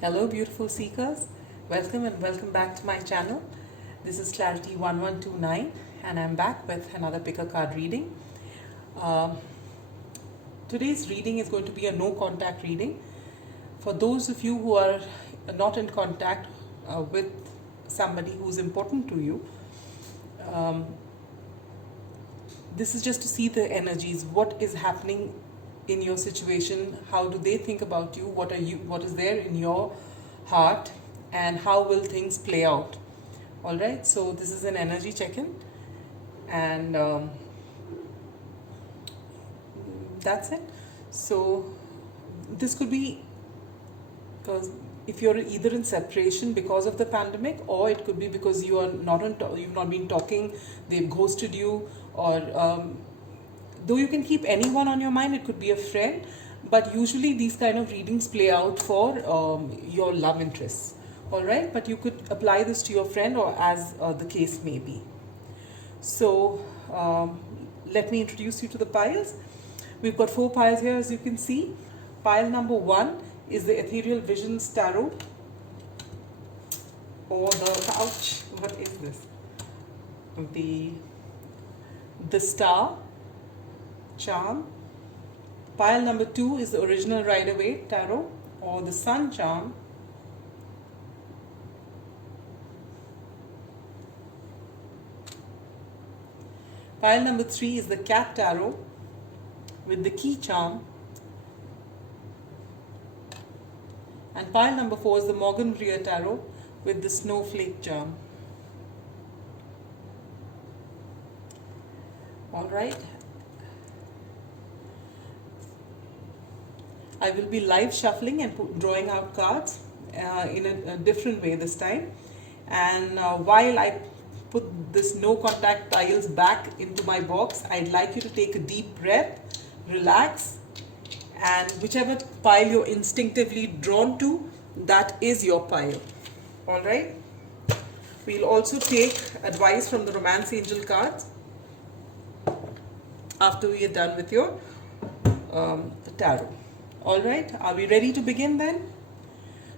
Hello beautiful seekers, welcome and welcome back to my channel. This is Clarity1129 and I'm back with another pick a card reading. Um, Today's reading is going to be a no contact reading. For those of you who are not in contact with somebody who's important to you, um, this is just to see the energies, what is happening in your situation, how do they think about you, what is there in your heart, and how will things play out. All right, so this is an energy check-in, and that's it. So this could be because if you're either in separation because of the pandemic, or it could be because you are not you've not been talking, they've ghosted you, or though you can keep anyone on your mind, it could be a friend, but usually these kind of readings play out for your love interests. All right, but you could apply this to your friend or as the case may be. So let me introduce you to the piles. We've got 4 piles here, as you can see. Pile number 1 is the Ethereal Visions Tarot, or the ouch, what is this? The Star Charm. Pile number 2 is the Original Rider-Waite Tarot, or the Sun Charm. Pile number 3 is the Cat Tarot with the Key Charm. And pile number 4 is the Morgan Greer Tarot with the Snowflake Charm. Alright. I will be live shuffling and drawing out cards in a different way this time. And while I put this no contact piles back into my box, I'd like you to take a deep breath, relax, and whichever pile you're instinctively drawn to, that is your pile. All right. We'll also take advice from the Romance Angel cards after we are done with your tarot. All right. Are we ready to begin then?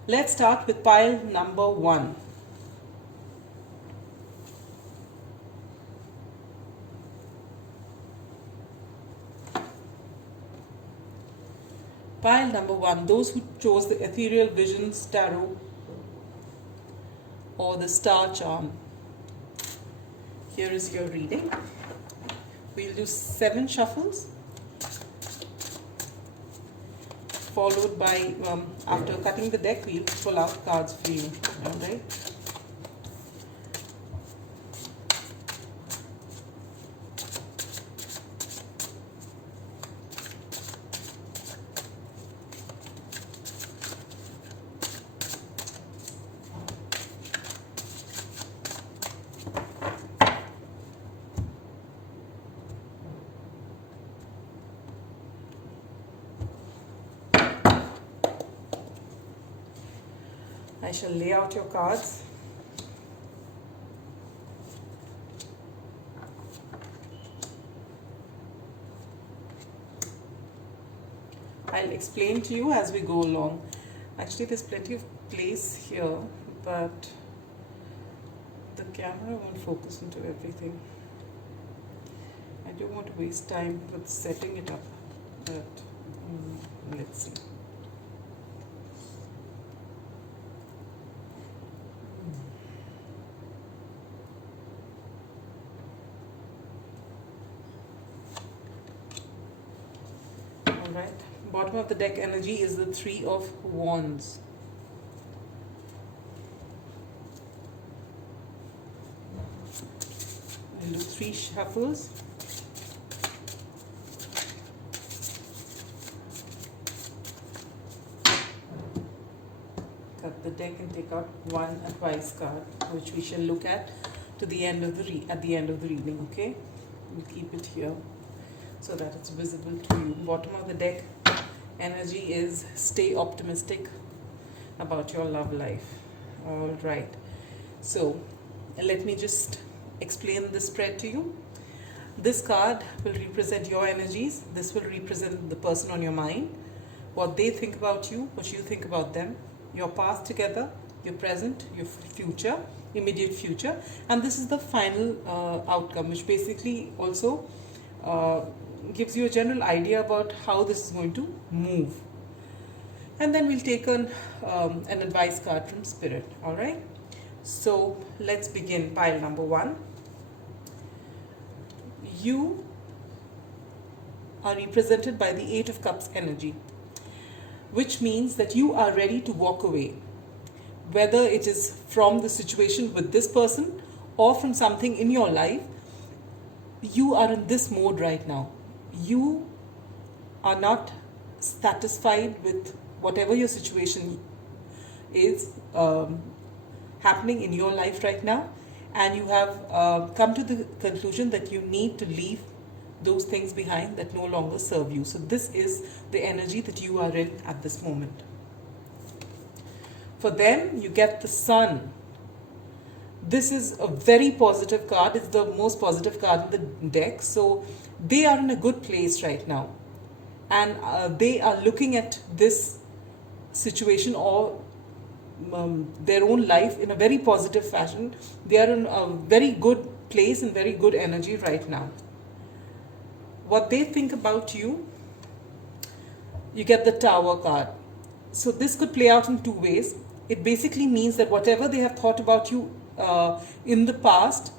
Let's start with pile number 1. Pile number 1, those who chose the Ethereal Visions Tarot or the Star Charm. Here is your reading. We'll do 7 shuffles, followed by, after cutting the deck, we'll pull out cards for you. Alright. I shall lay out your cards. I'll explain to you as we go along. Actually, there's plenty of place here, but the camera won't focus into everything. I don't want to waste time with setting it up, but let's see. Alright, bottom of the deck energy is the 3 of Wands. We'll do 3 shuffles. Cut the deck and take out 1 advice card, which we shall look at to the end of the reading. Okay, we'll keep it here so that it's visible to you. Bottom of the deck energy is stay optimistic about your love life. All right, so let me just explain this spread to you. This card will represent your energies. This will represent the person on your mind, what they think about you, what you think about them. your past together, your present, your future, immediate future, and this is the final outcome, which basically also gives you a general idea about how this is going to move. And then we'll take an advice card from Spirit. All right, so let's begin. Pile number 1. You are represented by the 8 of Cups energy, which means that you are ready to walk away, whether it is from the situation with this person or from something in your life. You are in this mode right now. You are not satisfied with whatever your situation is happening in your life right now, and you have come to the conclusion that you need to leave those things behind that no longer serve you. So this is the energy that you are in at this moment. For them, you get the Sun. This is a very positive card. It's the most positive card in the deck. So they are in a good place right now, and they are looking at this situation or their own life in a very positive fashion. They are in a very good place and very good energy right now. What they think about you, you get the Tower card. So this could play out in 2 ways. It basically means that whatever they have thought about you in the past,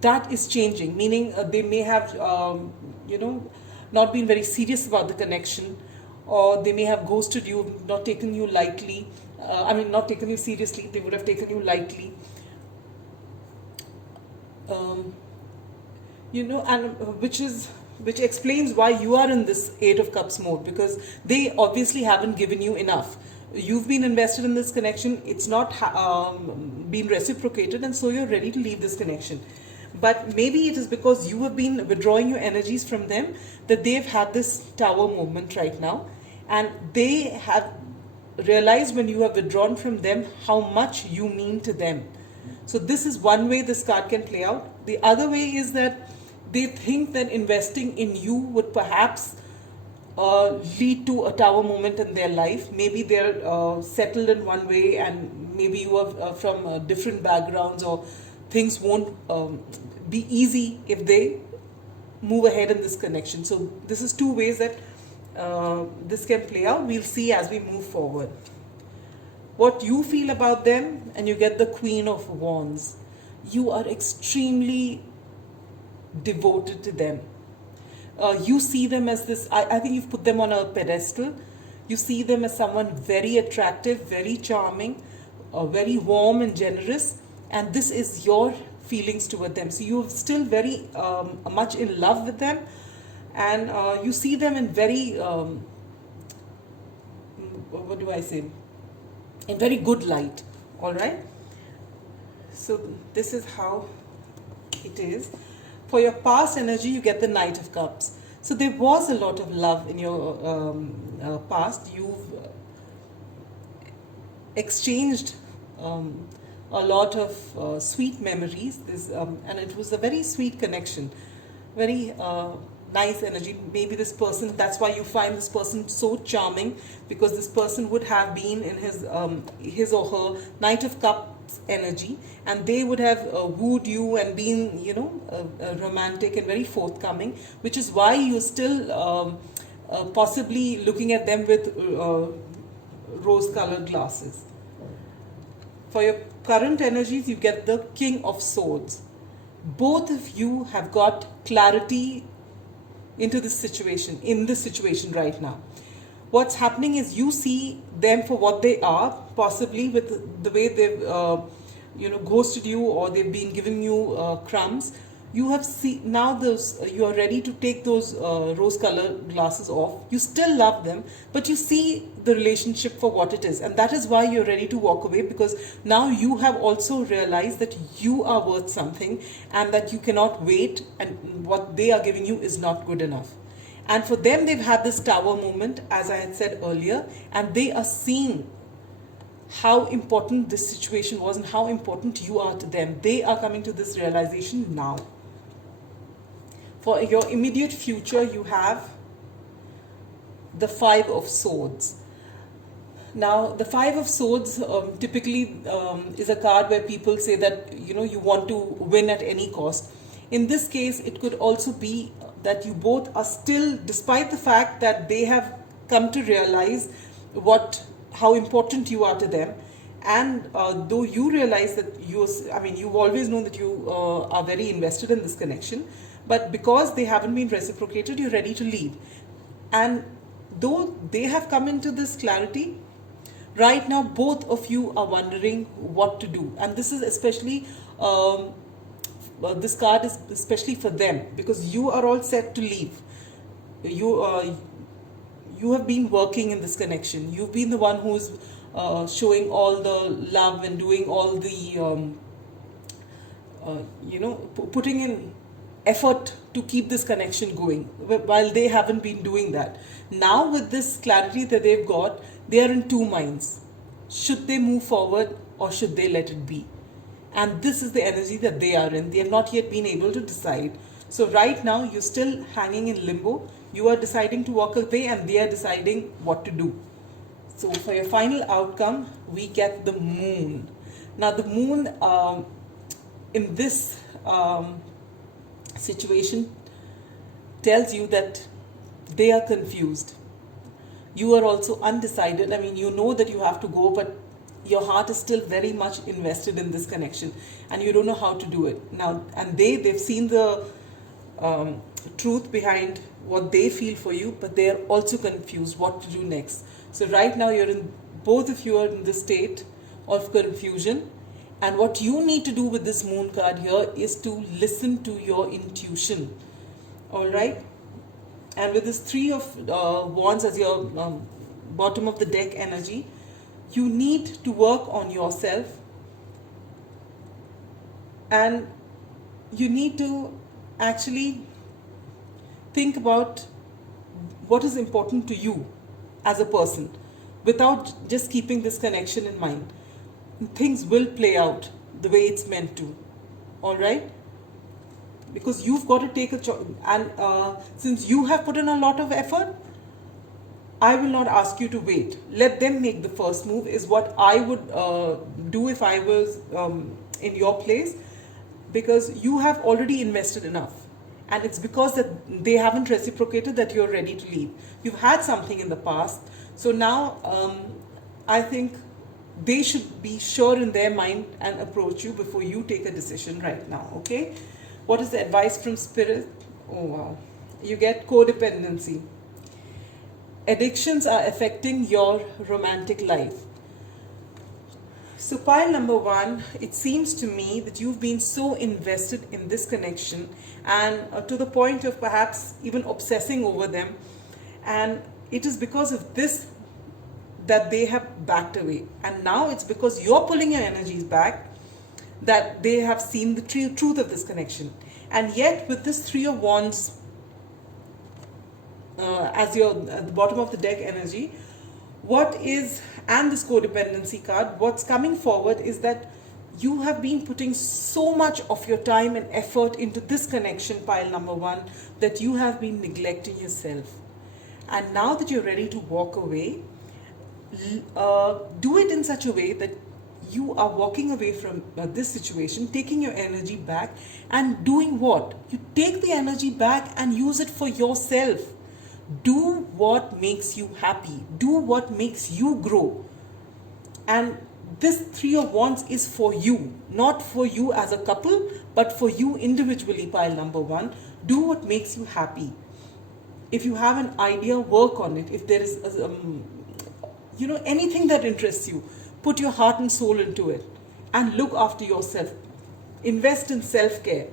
that is changing, meaning they may have not been very serious about the connection, or they may have ghosted you, not taken you lightly. Not taken you seriously. They would have taken you lightly. And which explains why you are in this 8 of Cups mode, because they obviously haven't given you enough. You've been invested in this connection. It's not been reciprocated, and so you're ready to leave this connection. But maybe it is because you have been withdrawing your energies from them that they've had this Tower movement right now, and they have realized when you have withdrawn from them how much you mean to them. So this is one way this card can play out. The other way is that they think that investing in you would perhaps lead to a Tower moment in their life. Maybe they're settled in one way, and maybe you are from different backgrounds, or things won't be easy if they move ahead in this connection. So this is 2 ways that this can play out. We'll see as we move forward. What you feel about them, and you get the Queen of Wands. You are extremely devoted to them. You see them as this, I think you've put them on a pedestal. You see them as someone very attractive, very charming, very warm and generous, and this is your feelings toward them. So you're still very much in love with them, and you see them in very, in very good light. All right. So this is how it is. For your past energy, you get the Knight of Cups. So there was a lot of love in your past. You've exchanged a lot of sweet memories. And it was a very sweet connection, very nice energy. Maybe this person, that's why you find this person so charming, because this person would have been in his or her Knight of Cups energy, and they would have wooed you and been, romantic and very forthcoming, which is why you're still possibly looking at them with rose-colored glasses. For your current energies, you get the King of Swords. Both of you have got clarity into this situation, in this situation right now. What's happening is you see them for what they are, possibly with the way they've ghosted you, or they've been giving you crumbs. You have now you are ready to take those rose-colored glasses off. You still love them, but you see the relationship for what it is, and that is why you're ready to walk away, because now you have also realized that you are worth something, and that you cannot wait, and what they are giving you is not good enough. And for them, they've had this Tower moment, as I had said earlier, and they are seeing how important this situation was and how important you are to them. They are coming to this realization now. For your immediate future, you have the Five of Swords. Now, the Five of Swords typically is a card where people say that, you know, you want to win at any cost. In this case, it could also be that you both are still, despite the fact that they have come to realize how important you are to them, and though you realize that you've always known that you are very invested in this connection, but because they haven't been reciprocated, you're ready to leave. And though they have come into this clarity, right now both of you are wondering what to do. And this is especially, this card is especially for them, because you are all set to leave. You have been working in this connection. You've been the one who's showing all the love and doing all the, putting in effort to keep this connection going, while they haven't been doing that. Now with this clarity that they've got, they are in two minds. Should they move forward or should they let it be? And this is the energy that they are in. They have not yet been able to decide. So right now you're still hanging in limbo. You are deciding to walk away and they are deciding what to do. So for your final outcome, we get the Moon. Now the Moon in this situation tells you that they are confused. You are also undecided. I mean, you know that you have to go, but your heart is still very much invested in this connection and you don't know how to do it. Now, and they've seen the truth behind what they feel for you, but they are also confused what to do next. So right now both of you are in the state of confusion. And what you need to do with this Moon card here is to listen to your intuition. All right? And with this Three of Wands as your bottom of the deck energy, you need to work on yourself. And you need to actually think about what is important to you as a person without just keeping this connection in mind. Things will play out the way it's meant to. All right? Because you've got to take a choice. And since you have put in a lot of effort, I will not ask you to wait. Let them make the first move is what I would do if I was in your place. Because you have already invested enough. And it's because that they haven't reciprocated that you're ready to leave. You've had something in the past. So now I think they should be sure in their mind and approach you before you take a decision right now. Okay? What is the advice from Spirit? Oh wow. You get codependency. Addictions are affecting your romantic life. So pile number one, it seems to me that you've been so invested in this connection and to the point of perhaps even obsessing over them. And it is because of this that they have backed away. And now it's because you're pulling your energies back that they have seen the truth of this connection. And yet with this Three of Wands as your at the bottom of the deck energy, and this codependency card, what's coming forward is that you have been putting so much of your time and effort into this connection, pile number one, that you have been neglecting yourself. And now that you're ready to walk away, do it in such a way that you are walking away from this situation, taking your energy back and doing what? You take the energy back and use it for yourself. Do what makes you happy. Do what makes you grow. And this Three of Wands is for you, not for you as a couple, but for you individually, pile number one. Do what makes you happy. If you have an idea, work on it. If there is anything that interests you, put your heart and soul into it and look after yourself. Invest in self-care.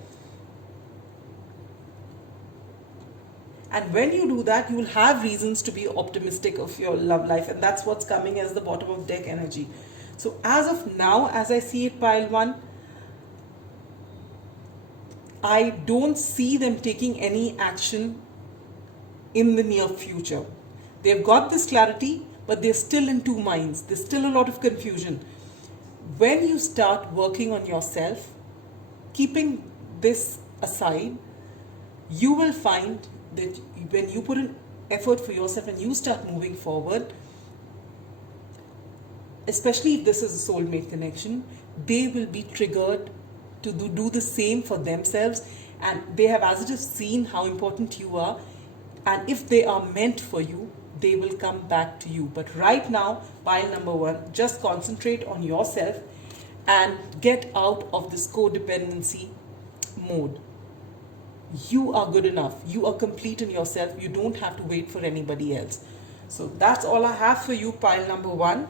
And when you do that, you will have reasons to be optimistic of your love life. And that's what's coming as the bottom of deck energy. So as of now, as I see it, pile one, I don't see them taking any action in the near future. They've got this clarity, but they're still in two minds. There's still a lot of confusion. When you start working on yourself, keeping this aside, you will find that when you put in effort for yourself and you start moving forward, especially if this is a soulmate connection, they will be triggered to do the same for themselves, and they have as it is seen how important you are, and if they are meant for you, they will come back to you. But right now, pile number one, just concentrate on yourself and get out of this codependency mode. You are good enough. You are complete in yourself. You don't have to wait for anybody else. So that's all I have for you, pile number one.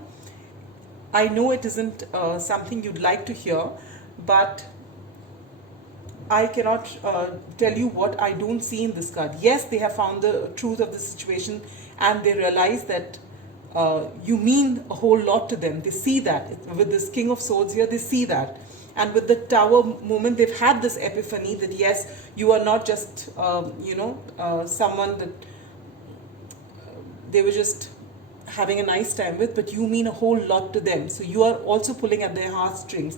I know it isn't something you'd like to hear, but I cannot tell you what I don't see in this card. Yes, they have found the truth of the situation and they realize that you mean a whole lot to them. They see that. With this King of Swords here, they see that. And with the Tower moment, they've had this epiphany that yes, you are not just, someone that they were just having a nice time with, but you mean a whole lot to them. So you are also pulling at their heartstrings.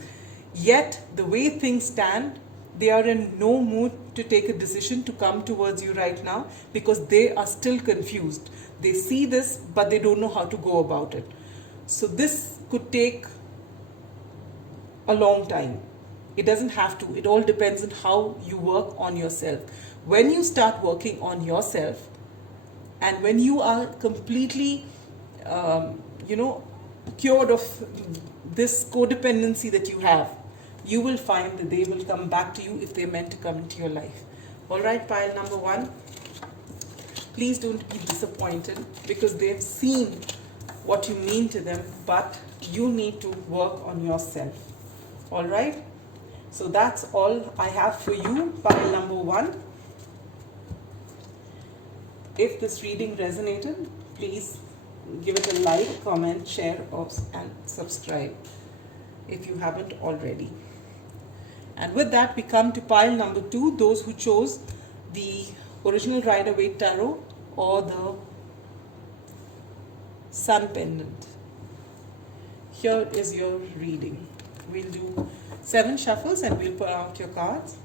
Yet, the way things stand, they are in no mood to take a decision to come towards you right now because they are still confused. They see this, but they don't know how to go about it. So this could take a long time. It doesn't have to. It all depends on how you work on yourself. When you start working on yourself, and when you are completely, cured of this codependency that you have, you will find that they will come back to you if they're meant to come into your life. All right, pile number one. Please don't be disappointed because they've seen what you mean to them, but you need to work on yourself. All right. So that's all I have for you, pile number one. If this reading resonated, please give it a like, comment, share, and subscribe if you haven't already. And with that, we come to pile number two, those who chose the original Rider-Waite Tarot or the Sun Pendant. Here is your reading. We'll do 7 shuffles and we'll pull out your cards.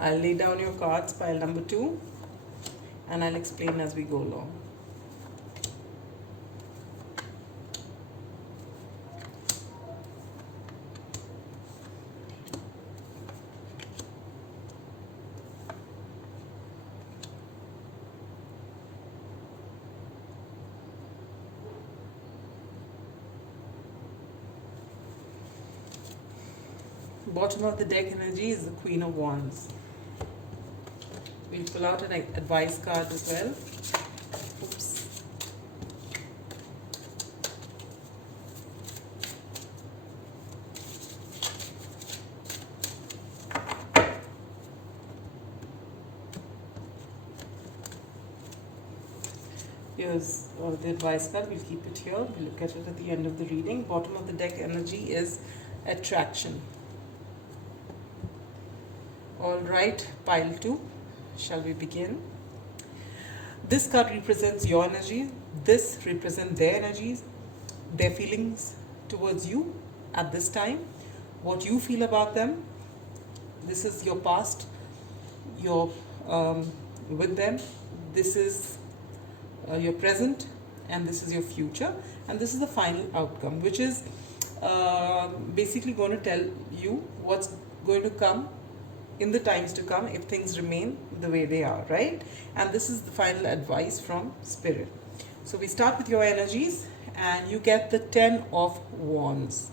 I'll lay down your cards, pile number 2, and I'll explain as we go along. Bottom of the deck energy is the Queen of Wands. We'll pull out an advice card as well. Oops. Here's the advice card. We'll keep it here. We'll look at it at the end of the reading. Bottom of the deck energy is attraction. All right, pile 2. Shall we begin? This card represents your energy. This represents their energies, their feelings towards you at this time, what you feel about them. This is your past, your with them. This is your present, and this is your future, and this is the final outcome, which is basically going to tell you what's going to come in the times to come if things remain the way they are, right? And this is the final advice from Spirit. So we start with your energies and you get the 10 of Wands.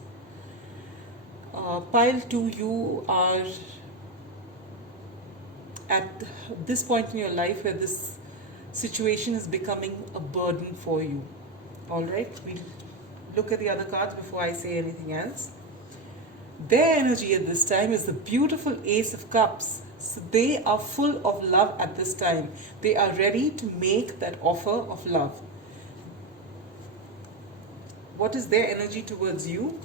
Pile 2, you are at this point in your life where this situation is becoming a burden for you. All right, we'll look at the other cards before I say anything else. Their energy at this time is the beautiful Ace of Cups. So they are full of love at this time. They are ready to make that offer of love. What is their energy towards you?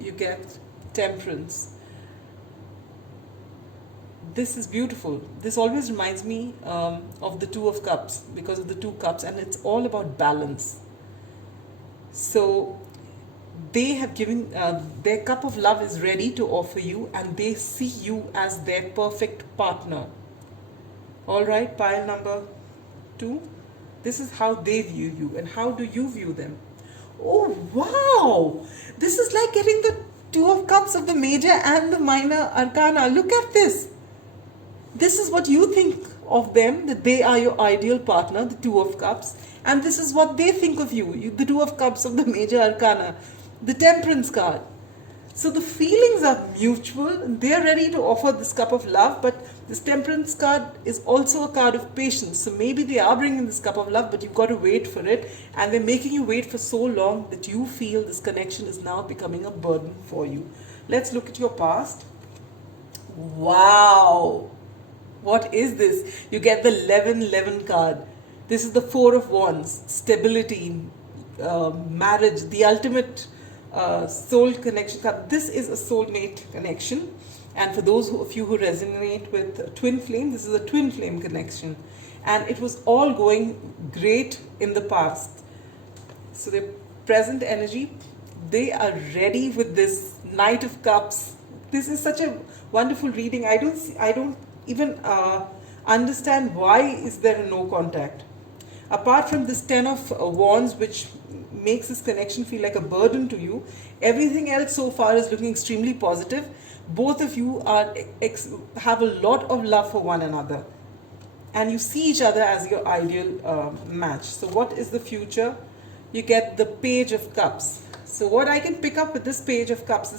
You get Temperance. This is beautiful. This always reminds me of the Two of Cups, because of the two cups, and it's all about balance. So they have given, their cup of love is ready to offer you, and they see you as their perfect partner. All right, pile number 2. This is how they view you, and how do you view them? Oh wow, this is like getting the Two of Cups of the major and the minor arcana. Look at this. This is what you think of them, that they are your ideal partner, the Two of Cups, and this is what they think of you, the Two of Cups of the major arcana, the Temperance card. So the feelings are mutual, and they are ready to offer this cup of love, but this Temperance card is also a card of patience. So maybe they are bringing this cup of love, but you've got to wait for it, and they're making you wait for so long that you feel this connection is now becoming a burden for you. Let's look at your past. Wow! What is this? You get the 1111 card. This is the Four of Wands, stability, marriage, the ultimate soul connection card. This is a soulmate connection. And for those of you who resonate with twin flame, this is a twin flame connection. And it was all going great in the past. So the present energy, they are ready with this Knight of Cups. This is such a wonderful reading. I don't even understand why is there a no contact. Apart from this 10 of Wands, which makes this connection feel like a burden to you, everything else so far is looking extremely positive. Both of you have a lot of love for one another, and you see each other as your ideal match. So what is the future? You get the Page of Cups. So what I can pick up with this Page of Cups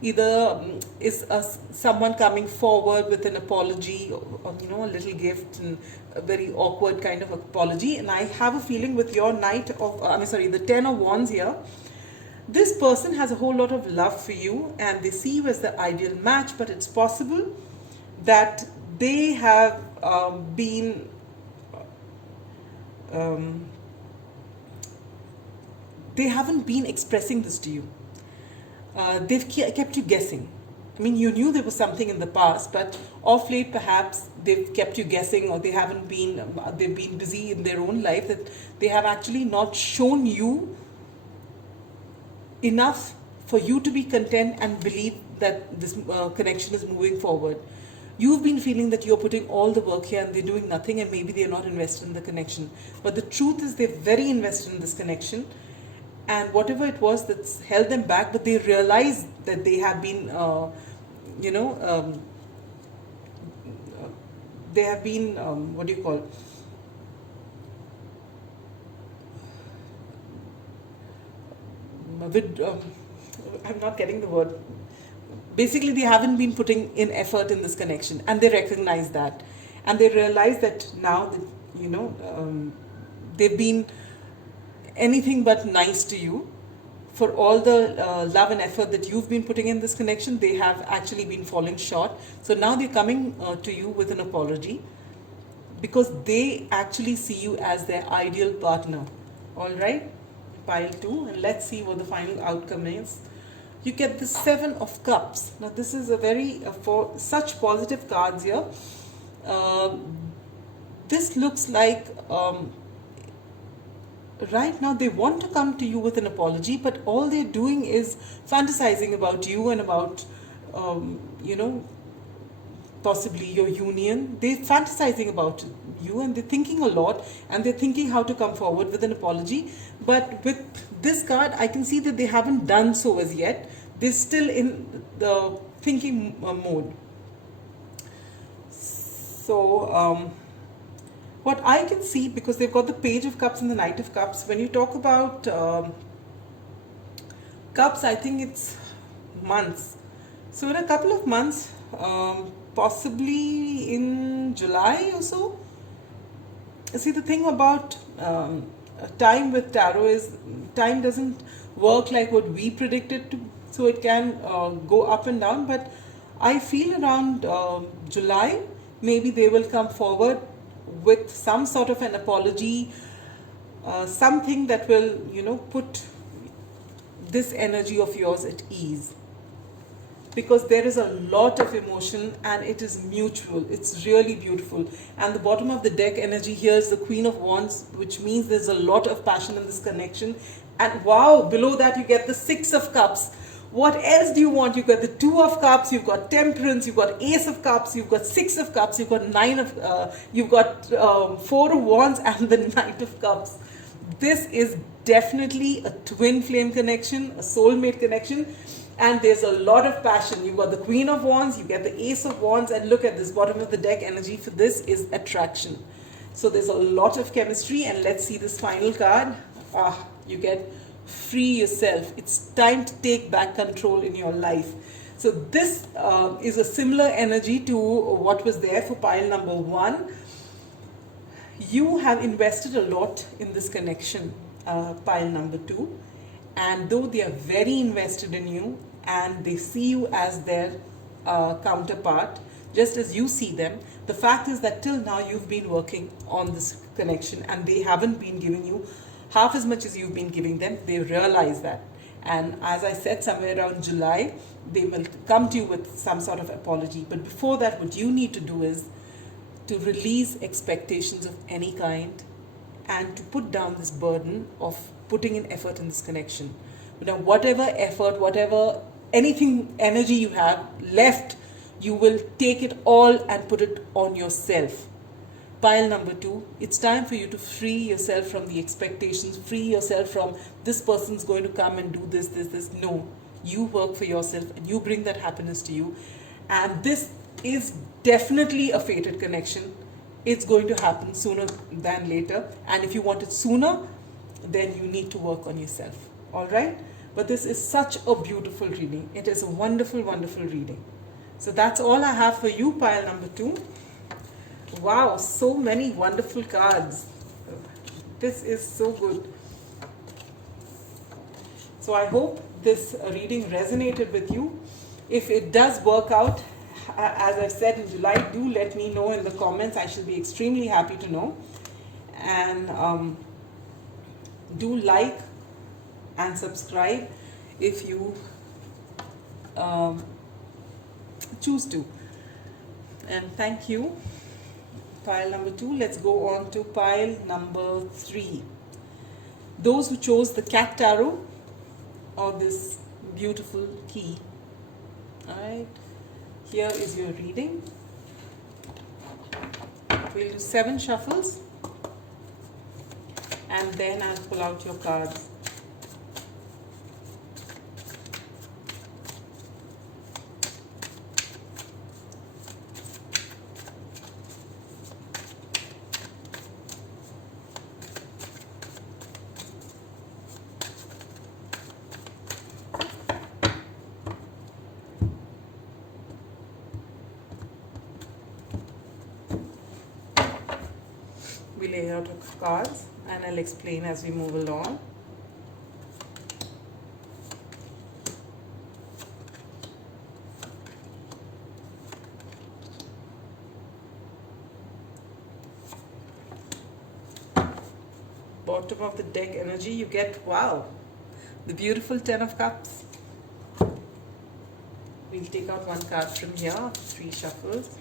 either is someone coming forward with an apology, or a little gift, and a very awkward kind of apology. And I have a feeling with your the 10 of Wands here, this person has a whole lot of love for you, and they see you as the ideal match. But it's possible that they have been they haven't been expressing this to you. They've kept you guessing. I mean, you knew there was something in the past, but of late perhaps they've kept you guessing, or they've been busy in their own life, that they have actually not shown you enough for you to be content and believe that this connection is moving forward. You've been feeling that you're putting all the work here and they're doing nothing, and maybe they're not invested in the connection. But the truth is they're very invested in this connection. And whatever it was that's held them back, but they realize that they have been, they have been, I'm not getting the word. Basically, they haven't been putting in effort in this connection, and they recognize that. And they realize that now that, they've been anything but nice to you. For all the love and effort that you've been putting in this connection, they have actually been falling short. So now they're coming to you with an apology, because they actually see you as their ideal partner. All right, pile 2, and let's see what the final outcome is. You get the 7 of Cups. Now this is a very, for such positive cards here, this looks like right now they want to come to you with an apology, but all they're doing is fantasizing about you and about, possibly your union. They're fantasizing about you, and they're thinking a lot, and they're thinking how to come forward with an apology. But with this card, I can see that they haven't done so as yet. They're still in the thinking mode. So, what I can see, because they've got the Page of Cups and the Knight of Cups, when you talk about cups, I think it's months. So in a couple of months, possibly in July or so. See, the thing about time with tarot is time doesn't work like what we predict it So it can go up and down, but I feel around July, maybe they will come forward with some sort of an apology, something that will, put this energy of yours at ease. Because there is a lot of emotion and it is mutual. It's really beautiful. And the bottom of the deck energy here is the Queen of Wands, which means there's a lot of passion in this connection. And wow, below that you get the Six of Cups. What else do you want? You've got the Two of Cups, you've got Temperance, you've got Ace of Cups, you've got Six of Cups, you've got you've got Four of Wands and the Knight of Cups. This is definitely a twin flame connection, a soulmate connection. And there's a lot of passion. You've got the Queen of Wands, you get the Ace of Wands, and look at this bottom of the deck energy for this is attraction. So there's a lot of chemistry, and let's see this final card. You get free yourself. It's time to take back control in your life. So this is a similar energy to what was there for pile number 1. You have invested a lot in this connection, pile number 2. And though they are very invested in you and they see you as their counterpart, just as you see them, the fact is that till now you've been working on this connection and they haven't been giving you half as much as you've been giving them. They realize that. And as I said, somewhere around July, they will come to you with some sort of apology. But before that, what you need to do is to release expectations of any kind and to put down this burden of putting in effort in this connection. Now, whatever effort, anything, energy you have left, you will take it all and put it on yourself. Pile number 2, it's time for you to free yourself from the expectations, free yourself from this person's going to come and do this. No, you work for yourself and you bring that happiness to you. And this is definitely a fated connection. It's going to happen sooner than later. And if you want it sooner, then you need to work on yourself. All right? But this is such a beautiful reading. It is a wonderful, wonderful reading. So that's all I have for you, pile number 2. Wow, so many wonderful cards. This is so good. So I hope this reading resonated with you. If it does work out, as I've said in July, do let me know in the comments. I shall be extremely happy to know. And do like and subscribe if you choose to. And thank you. Pile number 2. Let's go on to pile number 3. Those who chose the Cat Tarot or this beautiful key. Alright. Here is your reading. We'll do 7 shuffles. And then I'll pull out your cards. We lay out of cards and I'll explain as we move along. Bottom of the deck energy, you get, wow, the beautiful 10 of Cups. We'll take out one card from here, 3 shuffles.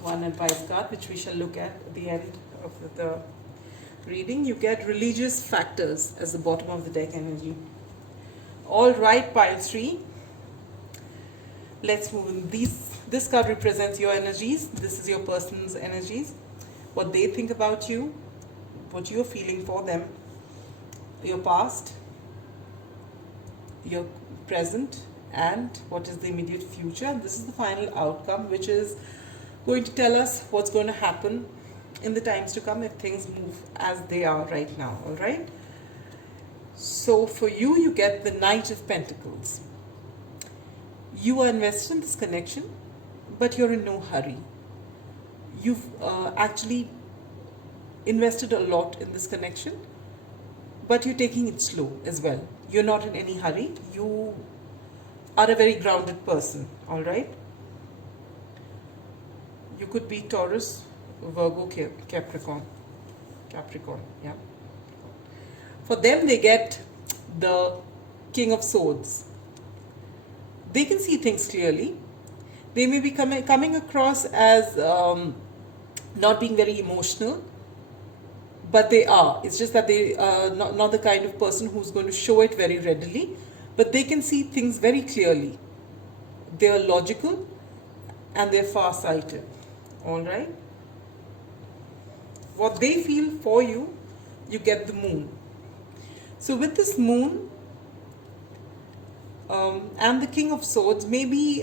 One advice card, which we shall look at the end of the reading. You get religious factors as the bottom of the deck energy. All right, pile 3. Let's move in. This card represents your energies. This is your person's energies. What they think about you, what you're feeling for them, your past, your present, and what is the immediate future. And this is the final outcome, which is going to tell us what's going to happen in the times to come if things move as they are right now. All right. So for you, you get the Knight of Pentacles. You are invested in this connection, but you're in no hurry. You've actually invested a lot in this connection, but you're taking it slow as well. You're not in any hurry. You are a very grounded person, all right? You could be Taurus, Virgo, Capricorn. Capricorn, yeah. For them, they get the King of Swords. They can see things clearly. They may be coming across as not being very emotional, but they are. It's just that they are not the kind of person who's going to show it very readily, but they can see things very clearly. They are logical and they're far-sighted, all right? What they feel for you, you get the moon. So with this moon and the King of Swords, maybe,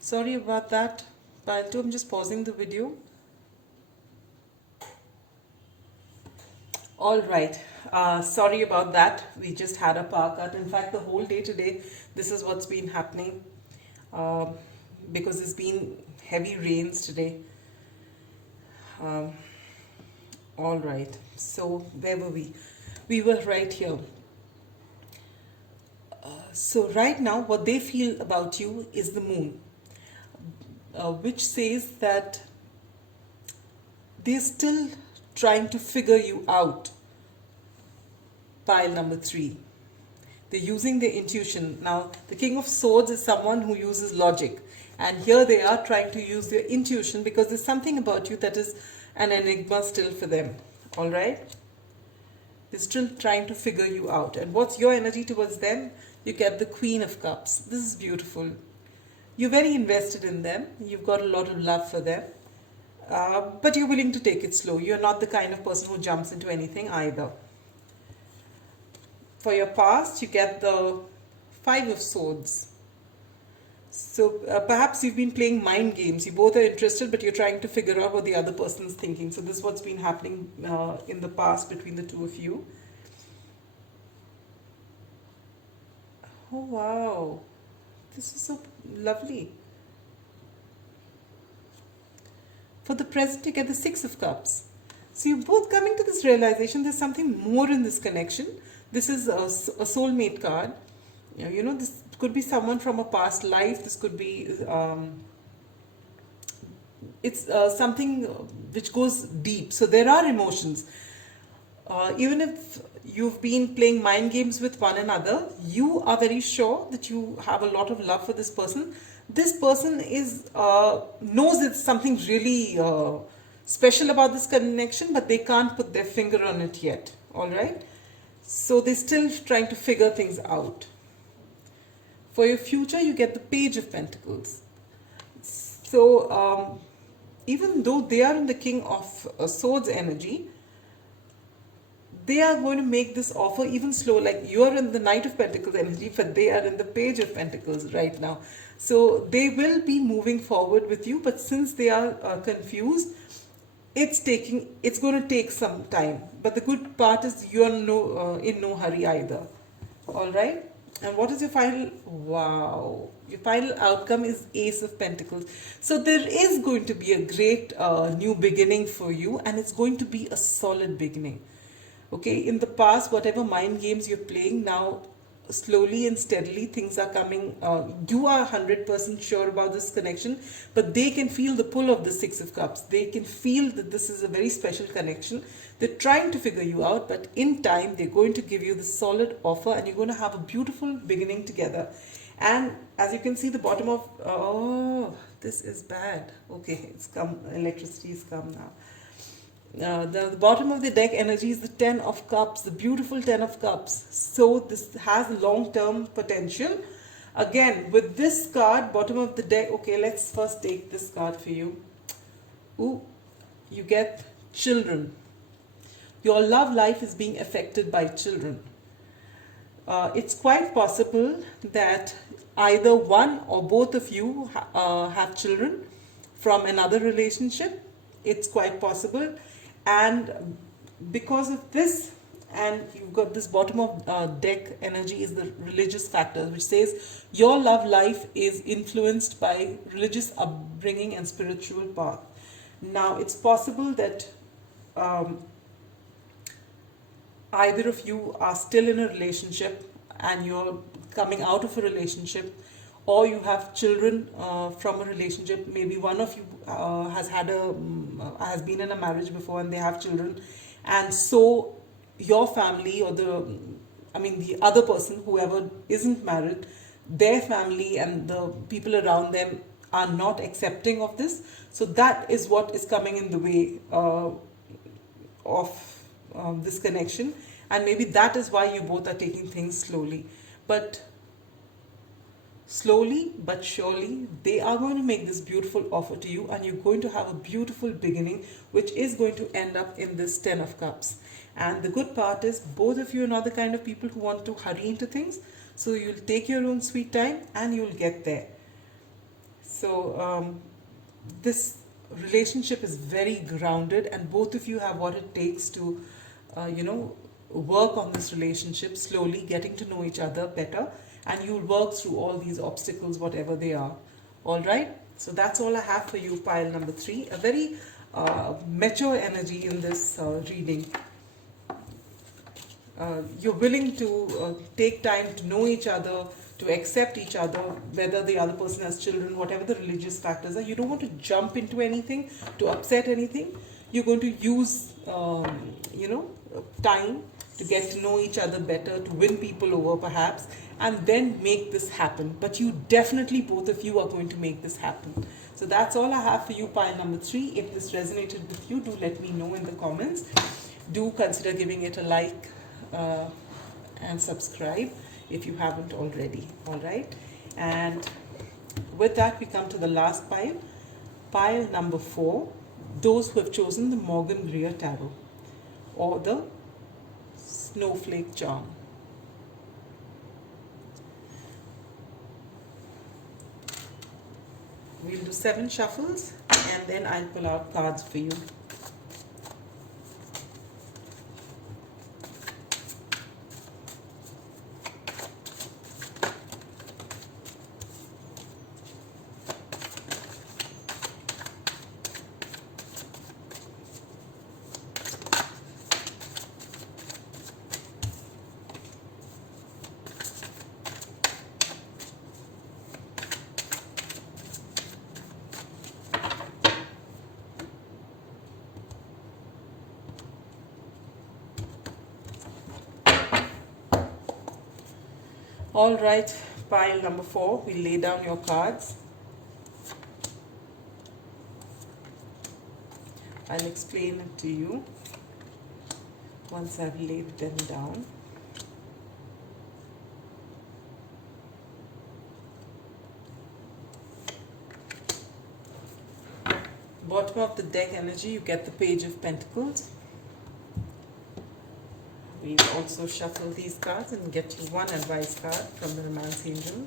sorry about that, but I'm just pausing the video. All right, sorry about that. We just had a power cut. In fact, the whole day today, this is what's been happening because there's been heavy rains today. All right, so where were we? We were right here. So right now, what they feel about you is the moon, which says that they're still trying to figure you out. Pile number 3. They're using their intuition. Now, the King of Swords is someone who uses logic. And here they are trying to use their intuition because there's something about you that is an enigma still for them. All right? They're still trying to figure you out. And what's your energy towards them? You get the Queen of Cups. This is beautiful. You're very invested in them. You've got a lot of love for them. But you're willing to take it slow. You're not the kind of person who jumps into anything either. For your past, you get the 5 of Swords. So perhaps you've been playing mind games. You both are interested, but you're trying to figure out what the other person's thinking. So this is what's been happening in the past between the two of you. Oh, wow. This is so lovely. For the present, you get the 6 of Cups. So you're both coming to this realization there's something more in this connection. This is a soulmate card. You know, this could be someone from a past life. This could be, it's something which goes deep. So there are emotions. Even if you've been playing mind games with one another, you are very sure that you have a lot of love for this person. This person is knows it's something really special about this connection, but they can't put their finger on it yet. All right? So they're still trying to figure things out. For your future, you get the Page of Pentacles. So even though they are in the King of Swords energy, they are going to make this offer even slow. Like you're in the Knight of Pentacles energy, but they are in the Page of Pentacles right now. So they will be moving forward with you, but since they are confused, it's going to take some time. But the good part is you're in no hurry either. All right. And what is your final? Wow. Your final outcome is Ace of Pentacles. So there is going to be a great new beginning for you, and it's going to be a solid beginning. Okay. In the past, whatever mind games you're playing, now slowly and steadily things are coming. You are 100% sure about this connection, but they can feel the pull of the 6 of Cups. They can feel that this is a very special connection. They're trying to figure you out, but in time they're going to give you the solid offer, and you're going to have a beautiful beginning together. And as you can see, the bottom of this is bad. Okay, it's come. Electricity has come now. The bottom of the deck energy is the 10 of Cups, the beautiful 10 of Cups. So this has long-term potential. Again, with this card, bottom of the deck, okay, let's first take this card for you. Ooh, you get children. Your love life is being affected by children. It's quite possible that either one or both of you have children from another relationship. It's quite possible. And because of this, And you've got this bottom of deck energy is the religious factors, which says your love life is influenced by religious upbringing and spiritual path. Now, it's possible that um, either of you are still in a relationship and you're coming out of a relationship, or you have children from a relationship. Maybe one of you has been in a marriage before and they have children, and so your family or the other person, whoever isn't married, their family and the people around them are not accepting of this. So that is what is coming in the way of this connection, and maybe that is why you both are taking things slowly. But slowly but surely, they are going to make this beautiful offer to you, and you're going to have a beautiful beginning, which is going to end up in this Ten of Cups. And the good part is, both of you are not the kind of people who want to hurry into things. So you'll take your own sweet time and you'll get there. So this relationship is very grounded, and both of you have what it takes to, work on this relationship slowly, getting to know each other better, and you'll work through all these obstacles, whatever they are. All right. So that's all I have for you, pile number 3. A very mature energy in this reading. You're willing to take time to know each other, to accept each other, whether the other person has children, whatever the religious factors are. You don't want to jump into anything to upset anything. You're going to use, time to get to know each other better, to win people over perhaps, and then make this happen. But you definitely, both of you are going to make this happen. So that's all I have for you, pile number 3. If this resonated with you, do let me know in the comments. Do consider giving it a like and subscribe if you haven't already. All right. And with that, we come to the last pile, pile number 4. Those who have chosen the Morgan Greer Tarot or the Snowflake charm. We'll do 7 shuffles and then I'll pull out cards for you. All right, pile number 4, we lay down your cards. I'll explain it to you once I've laid them down. Bottom of the deck energy, you get the Page of Pentacles. We'll also shuffle these cards and get you one advice card from the Romance Angel.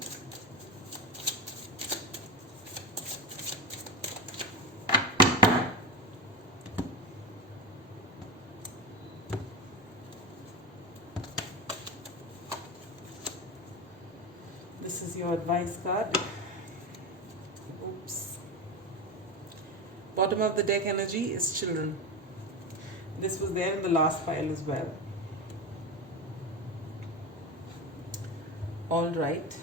This is your advice card. Oops. Bottom of the deck energy is children. This was there in the last pile as well. All right,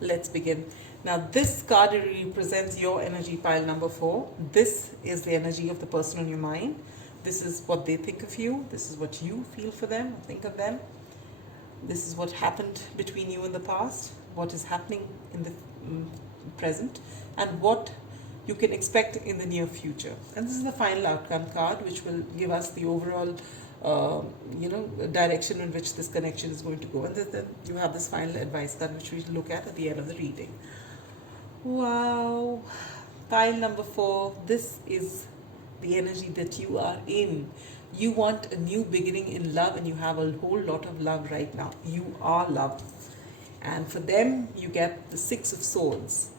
let's begin. Now this card represents your energy, pile number 4. This is the energy of the person on your mind. This is what they think of you. This is what you feel for them, or think of them. This is what happened between you in the past, what is happening in the present, and what you can expect in the near future. And this is the final outcome card, which will give us the overall direction in which this connection is going to go. And then you have this final advice card, which we'll look at the end of the reading. Wow. Pile number 4, this is the energy that you are in. You want a new beginning in love, and you have a whole lot of love right now. You are love. And for them, you get the 6 of Swords.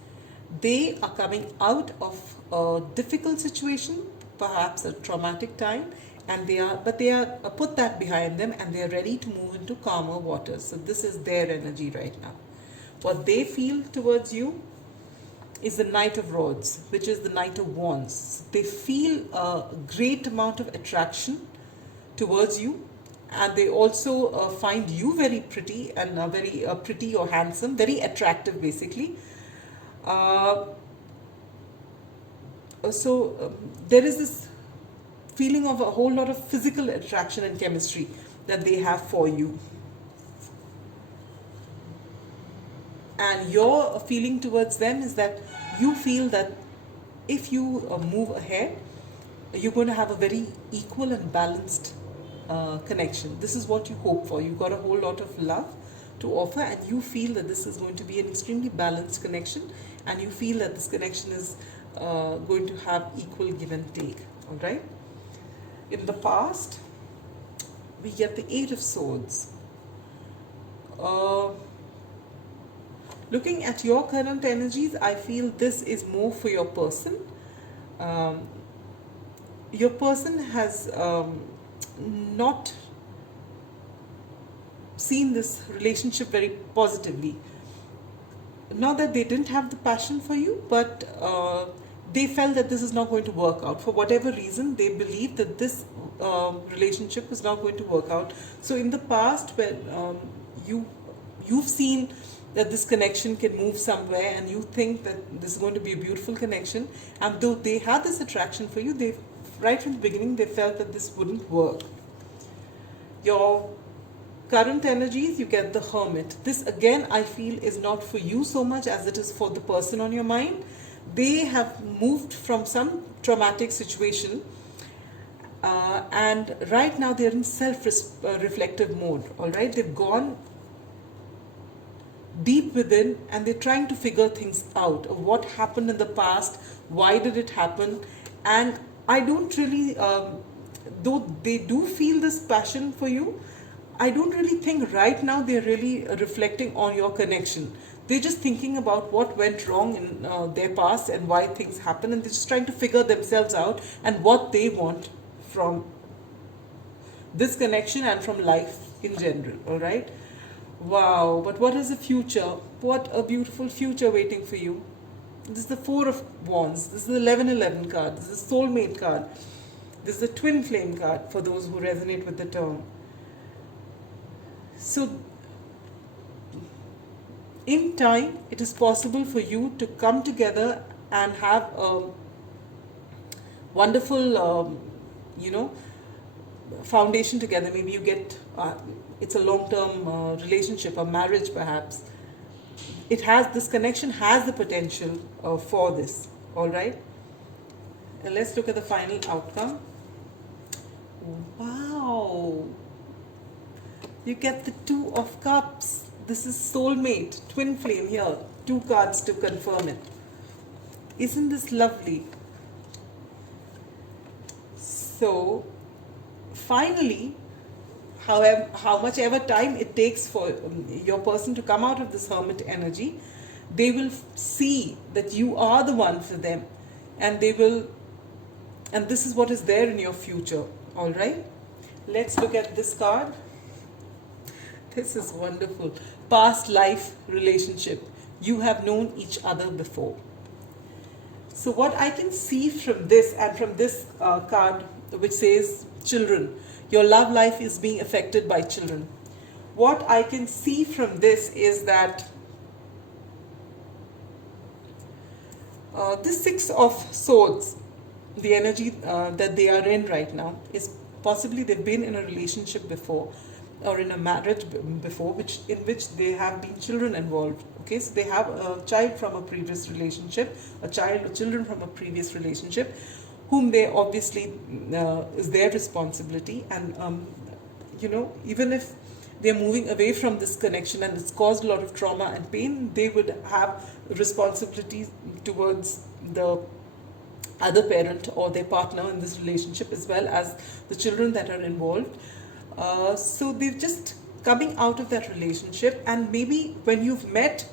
They are coming out of a difficult situation, perhaps a traumatic time, and they are put that behind them, and they are ready to move into calmer waters. So this is their energy right now. What they feel towards you is the Knight of Rods, which is the Knight of Wands. They feel a great amount of attraction towards you, and they also find you very pretty, and very pretty or handsome, very attractive basically. There is this feeling of a whole lot of physical attraction and chemistry that they have for you. And your feeling towards them is that you feel that if you move ahead, you're going to have a very equal and balanced connection. This is what you hope for. You've got a whole lot of love to offer, and you feel that this is going to be an extremely balanced connection, and you feel that this connection is going to have equal give and take. All right. In the past, we get the Eight of Swords. Looking at your current energies, I feel this is more for your person. Your person has not seen this relationship very positively. Not that they didn't have the passion for you, but they felt that this is not going to work out. For whatever reason, they believed that this relationship was not going to work out. So in the past, when you've seen that this connection can move somewhere, and you think that this is going to be a beautiful connection, and though they had this attraction for you, they right from the beginning they felt that this wouldn't work. Your current energies, you get the Hermit. This again I feel is not for you so much as it is for the person on your mind. They have moved from some traumatic situation, and right now they're in self-reflective mode. All right, they've gone deep within, and they're trying to figure things out of what happened in the past, why did it happen. And I don't really, though they do feel this passion for you, I don't really think right now they're really reflecting on your connection. They're just thinking about what went wrong in their past and why things happen, and they're just trying to figure themselves out and what they want from this connection and from life in general. All right. Wow, but what is the future? What a beautiful future waiting for you. This is the Four of Wands. This is the 1111 card. This is the Soulmate card. This is the Twin Flame card for those who resonate with the term. So, in time, it is possible for you to come together and have a wonderful, foundation together. Maybe you get... it's a long-term relationship, a marriage perhaps. This connection has the potential for this, all right? And let's look at the final outcome. Wow! You get the Two of Cups. This is Soulmate, Twin Flame here. 2 cards to confirm it. Isn't this lovely? So, finally, how much ever time it takes for your person to come out of this Hermit energy, they will see that you are the one for them, and this is what is there in your future. All right, let's look at this card. This is wonderful. Past life relationship. You have known each other before. So what I can see from this, and from this card which says children, your love life is being affected by children. What I can see from this is that this Six of Swords, the energy that they are in right now, is possibly they've been in a relationship before, or in a marriage before, in which there have been children involved. Okay, so they have a child from a previous relationship, children from a previous relationship, whom they obviously is their responsibility, and even if they're moving away from this connection and it's caused a lot of trauma and pain, they would have responsibility towards the other parent or their partner in this relationship, as well as the children that are involved. So they're just coming out of that relationship, and maybe when you've met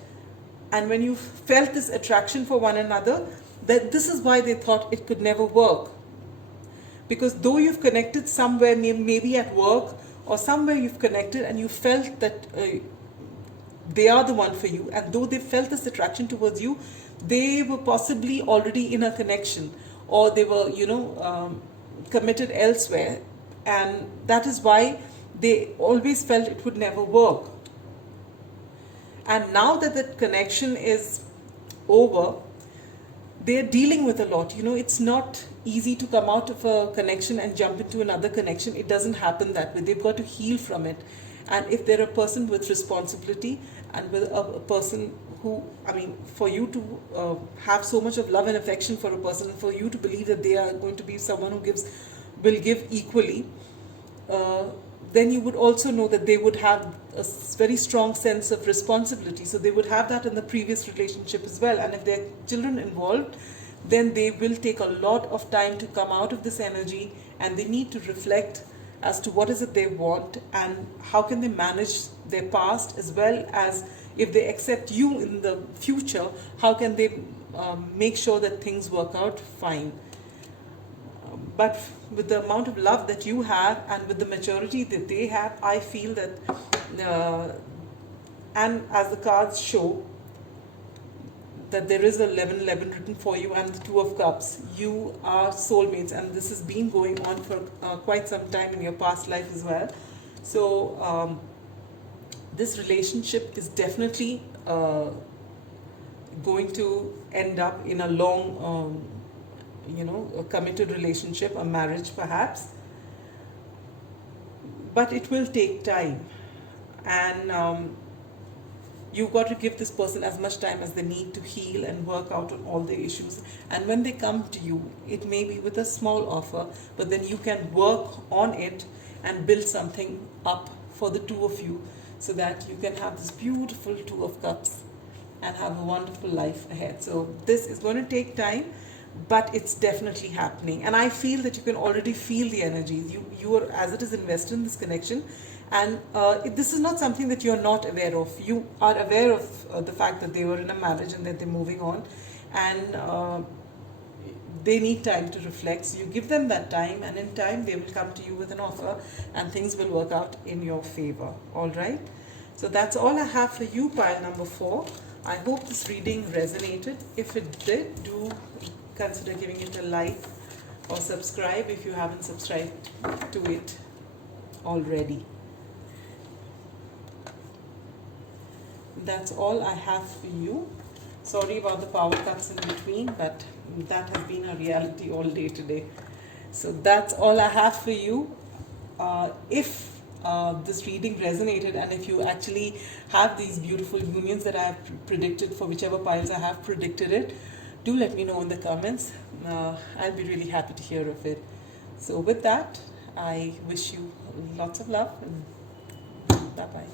and when you've felt this attraction for one another, that this is why they thought it could never work. Because though you've connected somewhere, maybe at work or somewhere you've connected and you felt that they are the one for you, and though they felt this attraction towards you, they were possibly already in a connection, or they were, committed elsewhere, and that is why they always felt it would never work. And now that the connection is over, they're dealing with a lot. It's not easy to come out of a connection and jump into another connection. It doesn't happen that way. They've got to heal from it. And if they're a person with responsibility and with a person who, for you to have so much of love and affection for a person, for you to believe that they are going to be someone who will give equally, then you would also know that they would have a very strong sense of responsibility. So they would have that in the previous relationship as well. And if there are children involved, then they will take a lot of time to come out of this energy, and they need to reflect as to what is it they want and how can they manage their past, as well as if they accept you in the future, how can they make sure that things work out fine. But with the amount of love that you have and with the maturity that they have, I feel that, and as the cards show, that there is a 1111 written for you, and the Two of Cups. You are soulmates, and this has been going on for quite some time in your past life as well. So this relationship is definitely going to end up in a long a committed relationship, a marriage perhaps, but it will take time, and you've got to give this person as much time as they need to heal and work out on all the issues. And when they come to you, it may be with a small offer, but then you can work on it and build something up for the two of you, so that you can have this beautiful Two of Cups and have a wonderful life ahead. So this is going to take time, but it's definitely happening. And I feel that you can already feel the energies. You are, as it is, invested in this connection. And this is not something that you're not aware of. You are aware of the fact that they were in a marriage and that they're moving on. And they need time to reflect. So you give them that time, and in time they will come to you with an offer, and things will work out in your favor. All right? So that's all I have for you, pile number 4. I hope this reading resonated. If it did, do consider giving it a like or subscribe if you haven't subscribed to it already. That's all I have for you. Sorry about the power cuts in between, but that has been a reality all day today. So that's all I have for you. If this reading resonated, and if you actually have these beautiful unions that I have predicted for whichever piles I have predicted it, do let me know in the comments. I'll be really happy to hear of it. So with that, I wish you lots of love, and bye-bye.